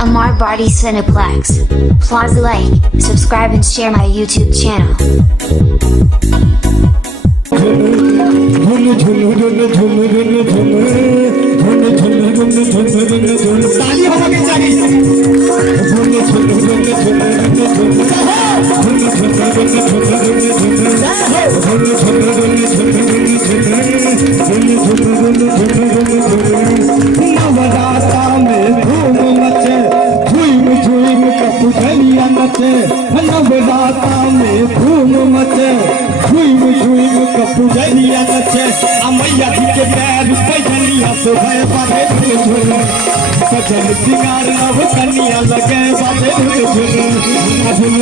Amar Bharti Cineplex. Plaza like, subscribe and share my YouTube channel. नवराता में धूम मचे झूम झूम कपुजलिया नचे अमैया जी के पैर पैजलिया तो भय बाबे झूम सजन सिंगार नव कन्या लगे बाबे झूम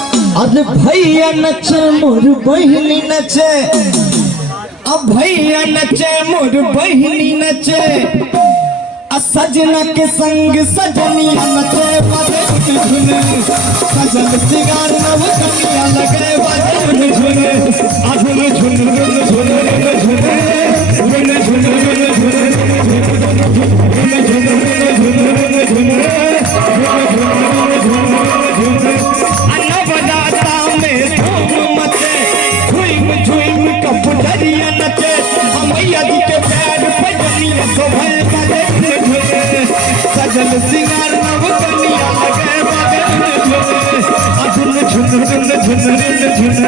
भैया नचे मोर बहिनी नचे अब भैया नचे मोर बहिनी नचे सजना के संग सजनिया नचे बाजे झुने सजन सिंगार नव कन्या लगे बाजे झुने झुने झुने झुने सजन सिंगार नव कन्या लगे बाजे झुने झुने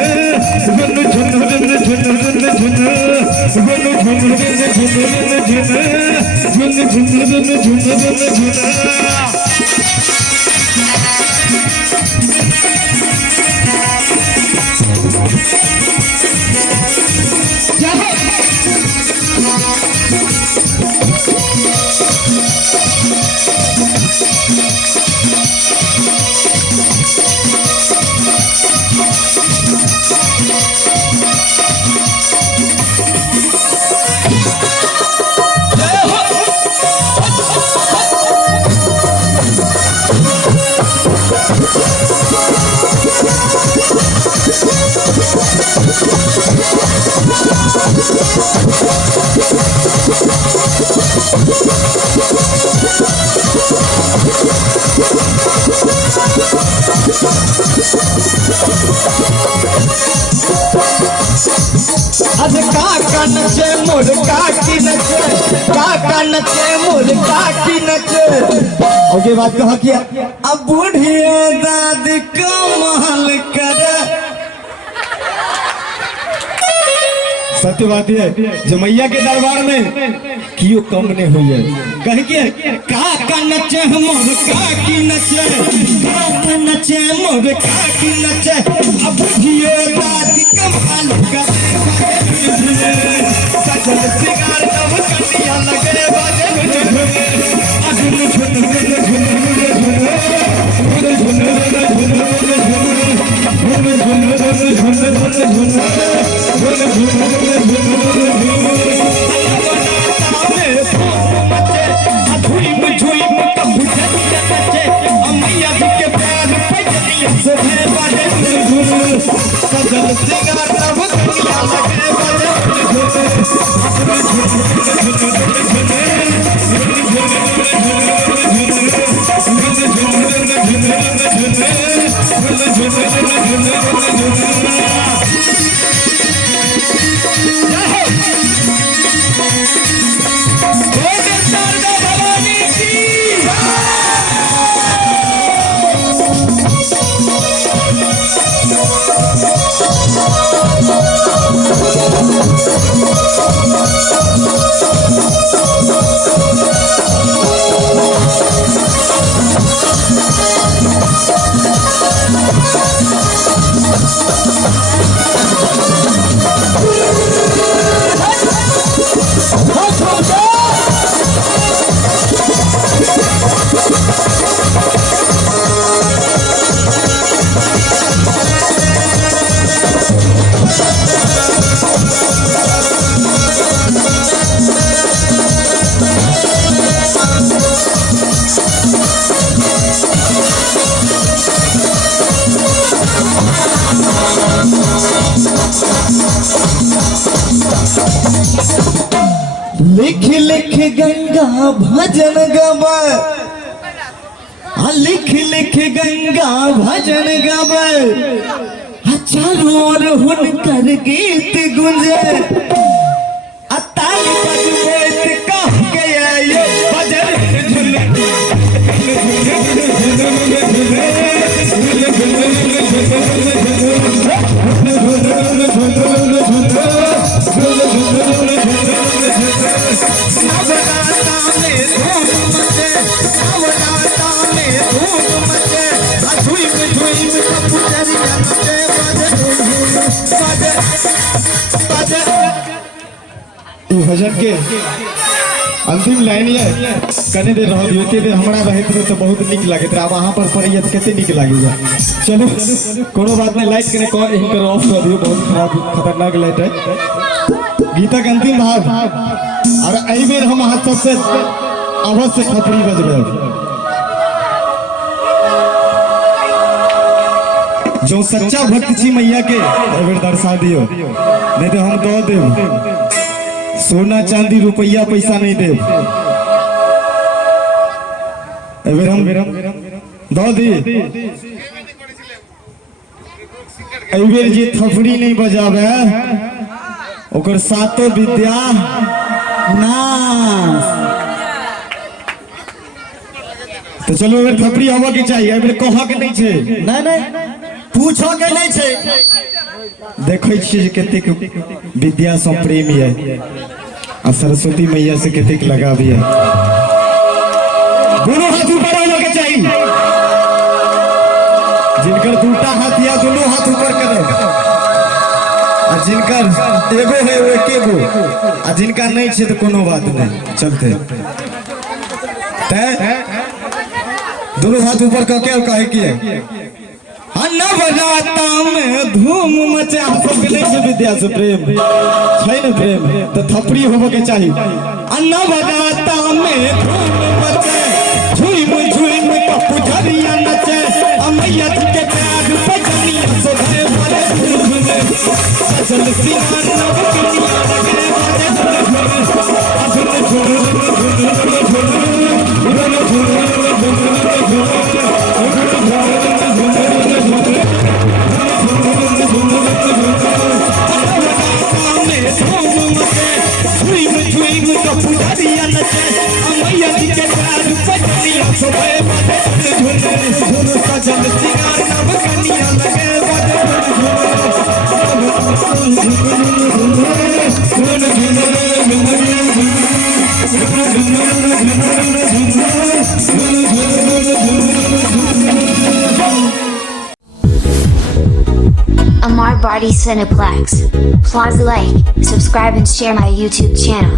काका नचे मोर काकी नचे काका नचे मोर काकी नचे ओके बात कहा किया अब बूढ़िया दादी कमाल करे सत्य बात है जमैया के दरबार में कियो कम नहीं हुई है कह के काका नचे मोर काकी नचे काका नचे मोर काकी नचे अब बूढ़िया दादी कमाल करे सजन सिंगार नव कन्या लगे बाजे सजन सिंगार नव कन्या लगे बाजे लिख लिख गंगा भजन गवा, लिख लिख गंगा भजन गवा, चारों ओर हुनकर गीत गुंजे, ताली बजबैत कह गया ये बजरंग भजन के अंतिम लाइन ये कने देर रह दियो, देर हमरा रहत रहे तो बहुत निक लागत रहे, अब वहां पर पड़िए तो कते निक लागेगा। चलो कोनो बात नहीं, लाइट कने कौन इन कर ऑफ कर दियो, बहुत खराब खतरनाक लाइट है। गीता के अंतिम भाग और एहि बेर हम हाथ सबसे अवश्य खपरी बजबे, जो सच्चा भक्त छी मैया के एहि बेर दर्शा दियो, नहीं तो हम दो देव सोना चांदी रुपया पैसा नहीं दे, हम दो दी। एहि जे थपड़ी नहीं बजावे ओकर सातो विद्या नाश। तो चलो एहि थपड़ी होबा के चाहिए, एहि कह के नहीं छे, नहीं पूछो के नहीं छे। देखे छिए कतेक विद्या से प्रेमी है और सरस्वती मैया से कतेक लगाव है। दोनों हाथ ऊपर होना के चाहिए, जिनकर दूटा हाथ या दोनों हाथ ऊपर करे, और जिनकर एगो है वो एकेगो, और जिनका नहीं छे तो कोनो बात नहीं चलते। दोनों हाथ ऊपर करके कहे कि नवराता में धूम मचे, विद्या से प्रेम है न प्रेम तो थपड़ी होबे के चाहिए। नवराता में धूम मचे, झूम झूम पप्पू झरिया नचे, मैया के प्यार बजनिया से भरे भरे झूमे, सजल सिंगार नव कन्या लगे बाजे Amar Barty Cineplex, Plaza Lake. Subscribe and share my YouTube channel.